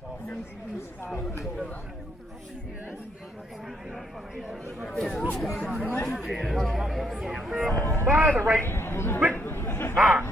By the right, quick march.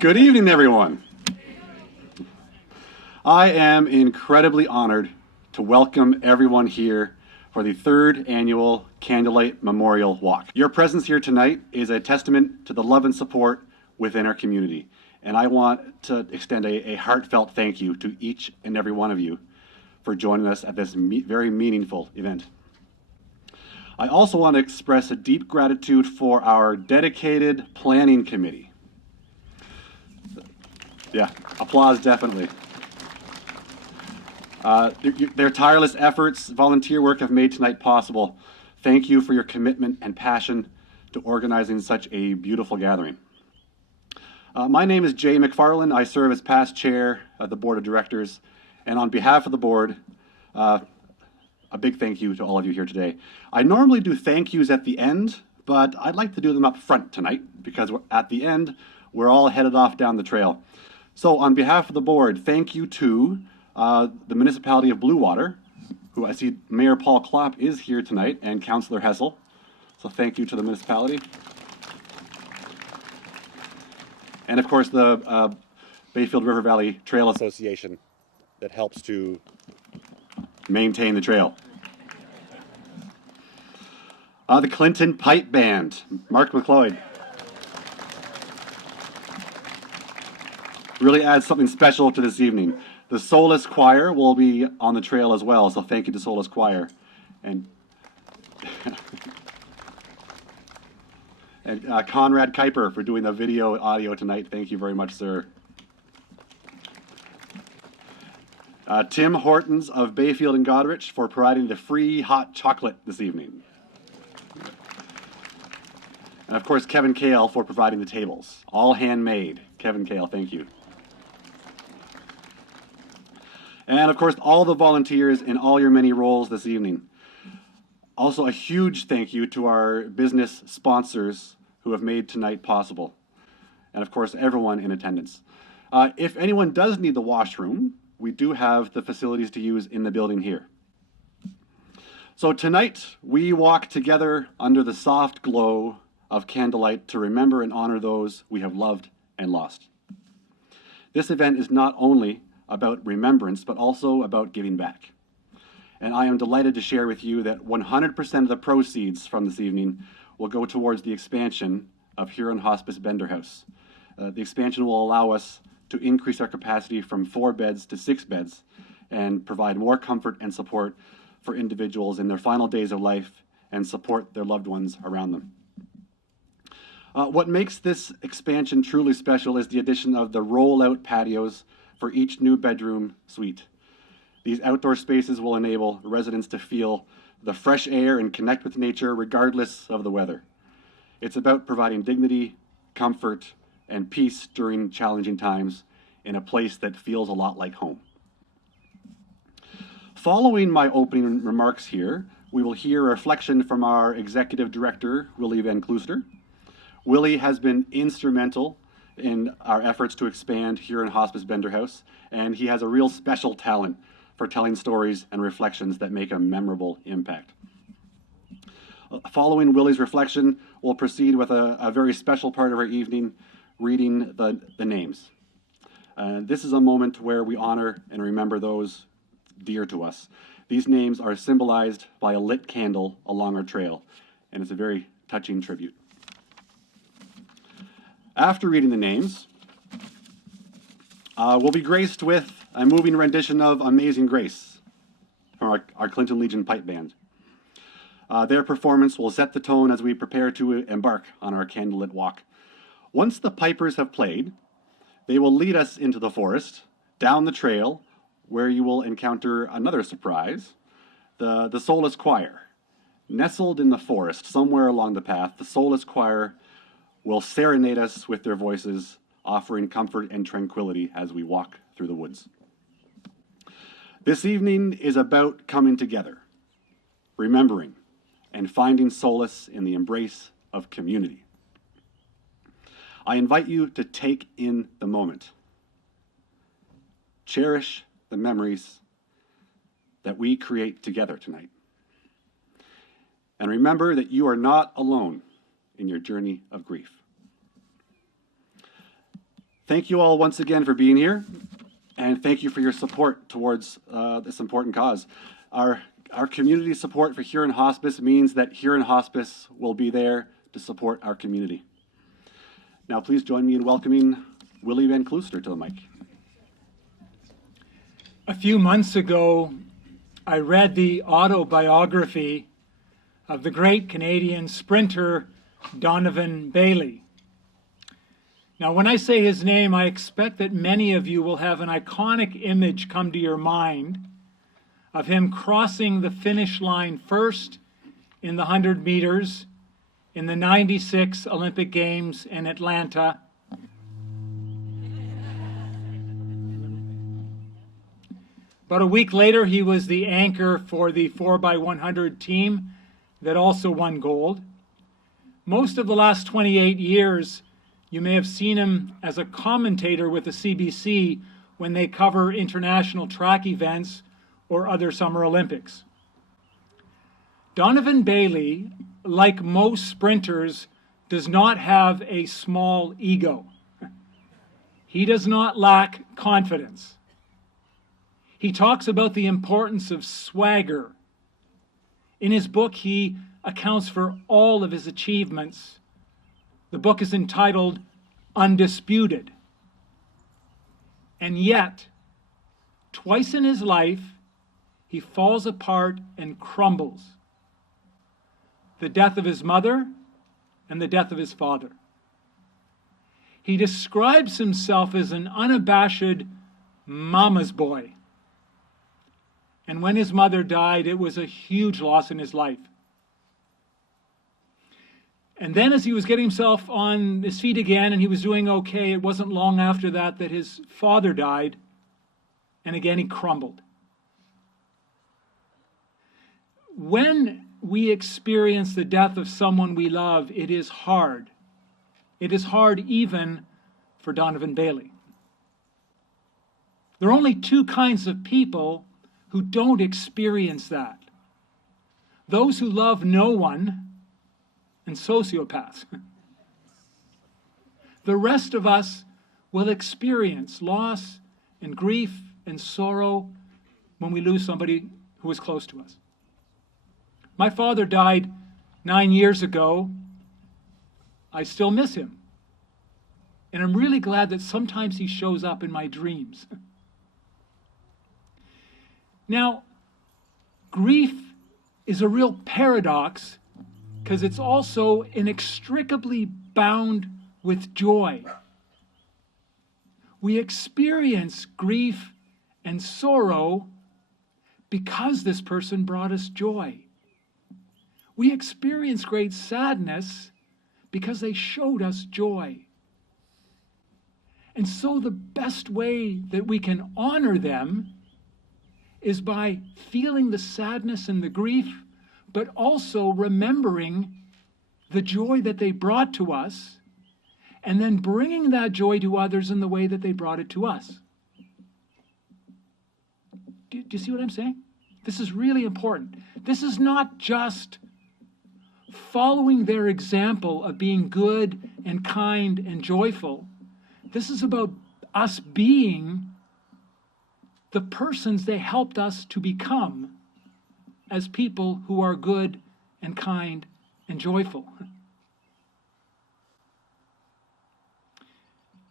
Good evening, everyone. I am incredibly honored to welcome everyone here for the third annual Candlelight Memorial Walk. Your presence here tonight is a testament to the love and support within our community, and I want to extend a heartfelt thank you to each and every one of you for joining us at this very meaningful event. I also want to express a deep gratitude for our dedicated planning committee. Yeah, applause definitely. Their tireless efforts, volunteer work have made tonight possible. Thank you for your commitment and passion to organizing such a beautiful gathering. My name is Jay McFarland. I serve as past chair of the board of directors, and on behalf of the board, a big thank you to all of you here today. I normally do thank yous at the end, but I'd like to do them up front tonight because at the end, we're all headed off down the trail. So on behalf of the board, thank you to the municipality of Blue Water, who I see Mayor Paul Klopp is here tonight, and Councillor Hessel. So thank you to the municipality. And of course, the Bayfield River Valley Trail Association that helps to maintain the trail. The Clinton Pipe Band, Mark McLeod. Really adds something special to this evening. The Solace Choir will be on the trail as well, so thank you to Solace Choir. And, and Conrad Kuiper for doing the video audio tonight. Thank you very much, sir. Tim Hortons of Bayfield and Goderich for providing the free hot chocolate this evening. And of course, Kevin Kale for providing the tables. All handmade. Kevin Kale, thank you. And of course, all the volunteers in all your many roles this evening. Also, a huge thank you to our business sponsors who have made tonight possible, and of course, everyone in attendance. If anyone does need the washroom, we do have the facilities to use in the building here. So tonight, we walk together under the soft glow of candlelight to remember and honor those we have loved and lost. This event is not only about remembrance, but also about giving back. And I am delighted to share with you that 100% of the proceeds from this evening will go towards the expansion of Huron Hospice Bender House. The expansion will allow us to increase our capacity from 4 beds to 6 beds and provide more comfort and support for individuals in their final days of life and support their loved ones around them. What makes this expansion truly special is the addition of the roll-out patios for each new bedroom suite. These outdoor spaces will enable residents to feel the fresh air and connect with nature regardless of the weather. It's about providing dignity, comfort, and peace during challenging times in a place that feels a lot like home. Following my opening remarks here, we will hear a reflection from our Executive Director, Willie Van Klooster. Willie has been instrumental in our efforts to expand Huron Hospice Bender House, and he has a real special talent for telling stories and reflections that make a memorable impact. Following Willie's reflection, we'll proceed with a very special part of our evening, reading the names. This is a moment where we honor and remember those dear to us. These names are symbolized by a lit candle along our trail, and it's a very touching tribute. After reading the names, we'll be graced with a moving rendition of Amazing Grace from our Clinton Legion Pipe Band. Their performance will set the tone as we prepare to embark on our candlelit walk. Once the pipers have played, they will lead us into the forest, down the trail, where you will encounter another surprise, the Solace Choir. Nestled in the forest, somewhere along the path, the Solace Choir will serenade us with their voices, offering comfort and tranquility as we walk through the woods. This evening is about coming together, remembering, and finding solace in the embrace of community. I invite you to take in the moment. Cherish the memories that we create together tonight. And remember that you are not alone in your journey of grief. Thank you all once again for being here, and thank you for your support towards this important cause. Our community support for Huron Hospice means that Huron Hospice will be there to support our community. Now please join me in welcoming Willie Van Klooster to the mic. A few months ago, I read the autobiography of the great Canadian sprinter Donovan Bailey. Now, when I say his name, I expect that many of you will have an iconic image come to your mind of him crossing the finish line first in the 100 meters in the '96 Olympic Games in Atlanta. About a week later, he was the anchor for the 4x100 team that also won gold. Most of the last 28 years, you may have seen him as a commentator with the CBC when they cover international track events or other Summer Olympics. Donovan Bailey, like most sprinters, does not have a small ego. He does not lack confidence. He talks about the importance of swagger. In his book, he accounts for all of his achievements. The book is entitled Undisputed. And yet, twice in his life, he falls apart and crumbles. The death of his mother and the death of his father. He describes himself as an unabashed mama's boy. And when his mother died, it was a huge loss in his life. And then as he was getting himself on his feet again and he was doing okay, it wasn't long after that that his father died, and again he crumbled. When we experience the death of someone we love, it is hard. It is hard even for Donovan Bailey. There are only two kinds of people who don't experience that. Those who love no one and sociopaths. The rest of us will experience loss and grief and sorrow when we lose somebody who is close to us. My father died 9 years ago. I still miss him. And I'm really glad that sometimes he shows up in my dreams. Now, grief is a real paradox because it's also inextricably bound with joy. We experience grief and sorrow because this person brought us joy. We experience great sadness because they showed us joy. And so the best way that we can honor them is by feeling the sadness and the grief, but also remembering the joy that they brought to us, and then bringing that joy to others in the way that they brought it to us. Do you see what I'm saying? This is really important. This is not just following their example of being good and kind and joyful. This is about us being the persons they helped us to become as people who are good and kind and joyful.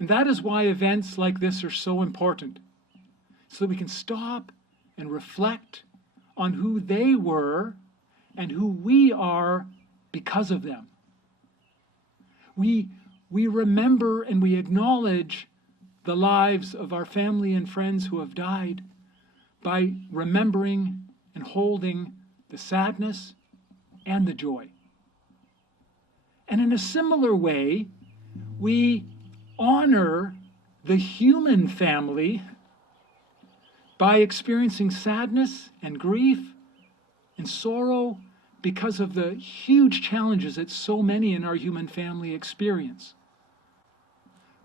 And that is why events like this are so important, so that we can stop and reflect on who they were and who we are because of them. We remember and we acknowledge the lives of our family and friends who have died by remembering and holding the sadness and the joy. And in a similar way, we honor the human family by experiencing sadness and grief and sorrow because of the huge challenges that so many in our human family experience.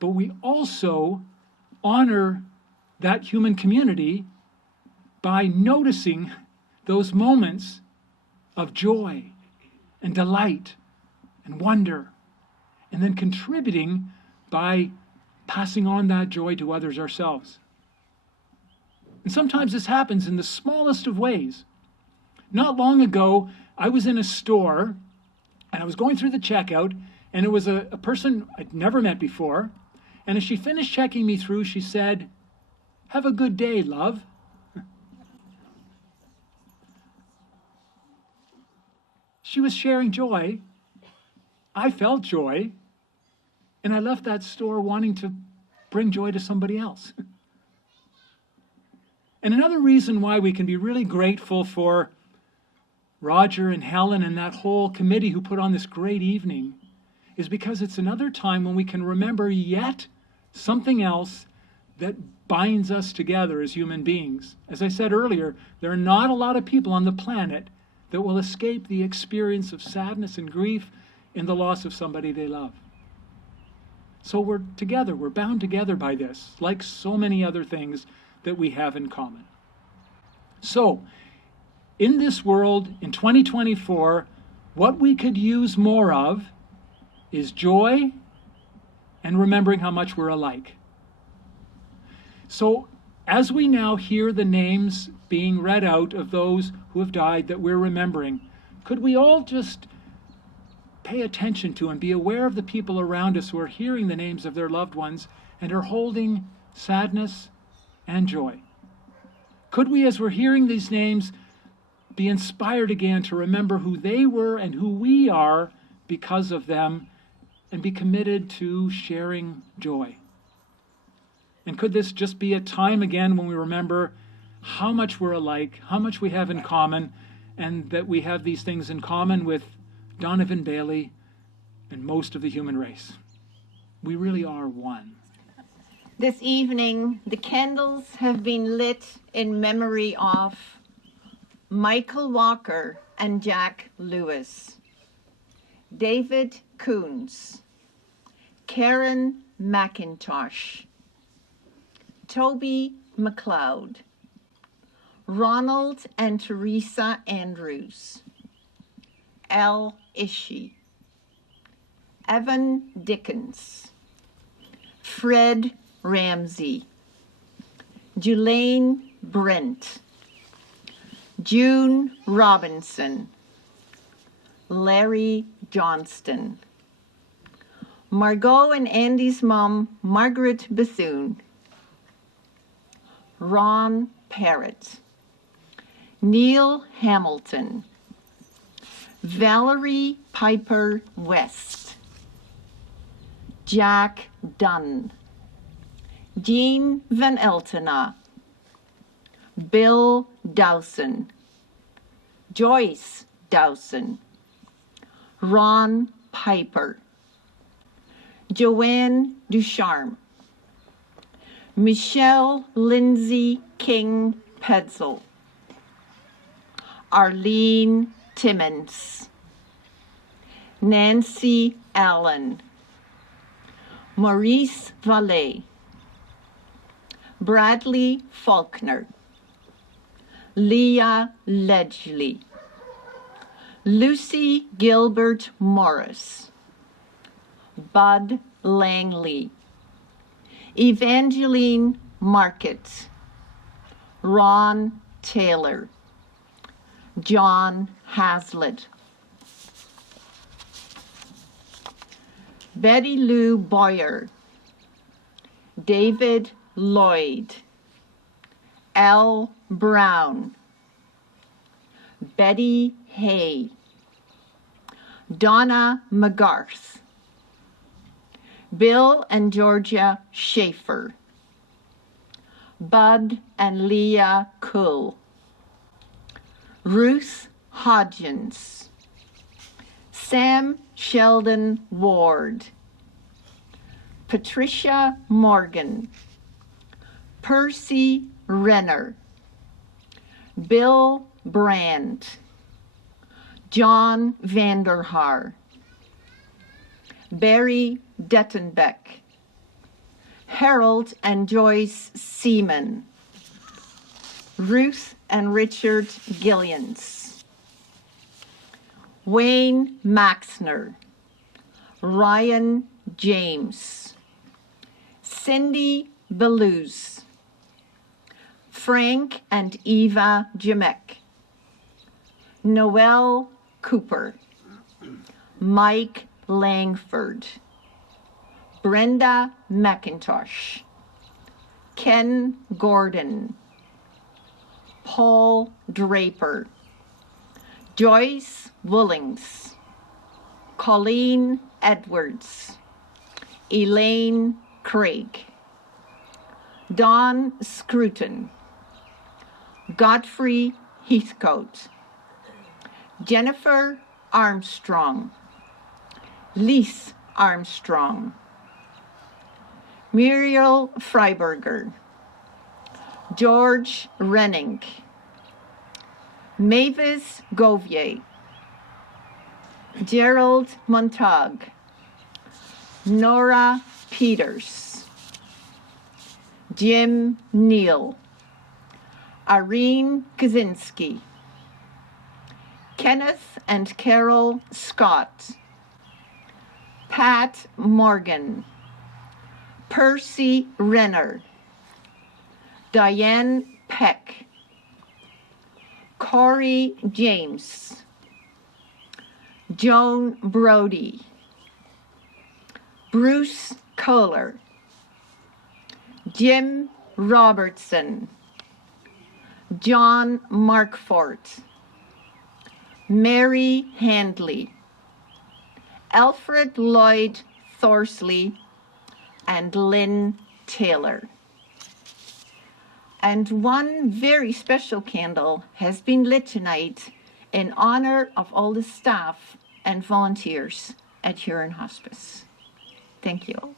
But we also honor that human community by noticing those moments of joy and delight and wonder, and then contributing by passing on that joy to others ourselves. And sometimes this happens in the smallest of ways. Not long ago, I was in a store, and I was going through the checkout, and it was a person I'd never met before. And as she finished checking me through, she said, "Have a good day, love." She was sharing joy. I felt joy. And I left that store wanting to bring joy to somebody else. And another reason why we can be really grateful for Roger and Helen and that whole committee who put on this great evening is because it's another time when we can remember yet something else that binds us together as human beings. As I said earlier, there are not a lot of people on the planet that will escape the experience of sadness and grief in the loss of somebody they love. So we're together, we're bound together by this, like so many other things that we have in common. So, in this world, in 2024, what we could use more of is joy and remembering how much we're alike. So, as we now hear the names being read out of those who have died that we're remembering, could we all just pay attention to and be aware of the people around us who are hearing the names of their loved ones and are holding sadness and joy? Could we, as we're hearing these names, be inspired again to remember who they were and who we are because of them, and be committed to sharing joy? And could this just be a time again when we remember how much we're alike, how much we have in common, and that we have these things in common with Donovan Bailey and most of the human race? We really are one. This evening, the candles have been lit in memory of Michael Walker, and Jack Lewis, David Coons, Karen McIntosh, Toby McLeod, Ronald and Teresa Andrews, Al Ishii, Evan Dickens, Fred Ramsey, Julaine Brent, June Robinson, Larry Johnston, Margot and Andy's mom, Margaret Bethune, Ron Parrott, Neil Hamilton, Valerie Piper West, Jack Dunn, Jean Van Eltena, Bill Dowson, Joyce Dowson, Ron Piper, Joanne Ducharme, Michelle Lindsay King Pedsel, Arlene Timmons, Nancy Allen, Maurice Vallée, Bradley Faulkner, Leah Ledgley, Lucy Gilbert Morris, Bud Langley, Evangeline Market, Ron Taylor, John Hazlitt, Betty Lou Boyer, David Lloyd, L. Brown, Betty Hay, Donna McGarth, Bill and Georgia Schaefer, Bud and Leah Kuhl, Ruth Hodgins, Sam Sheldon Ward, Patricia Morgan, Percy Renner, Bill Brand, John Vanderhaar, Barry Dettenbeck, Harold and Joyce Seaman, Ruth and Richard Gillians, Wayne Maxner, Ryan James, Cindy Belouz, Frank and Eva Jamek, Noel Cooper, Mike Langford, Brenda McIntosh, Ken Gordon, Paul Draper, Joyce Woolings, Colleen Edwards, Elaine Craig, Don Scruton, Godfrey Heathcote, Jennifer Armstrong, Lise Armstrong, Muriel Freiberger, George Renning, Mavis Govier, Gerald Montag, Nora Peters, Jim Neal, Irene Kaczynski, Kenneth and Carol Scott, Pat Morgan, Percy Renner, Diane Peck, Corey James, Joan Brody, Bruce Kohler, Jim Robertson, John Markfort, Mary Handley, Alfred Lloyd Thorsley, and Lynn Taylor. And one very special candle has been lit tonight in honor of all the staff and volunteers at Huron Hospice. Thank you.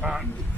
Quick.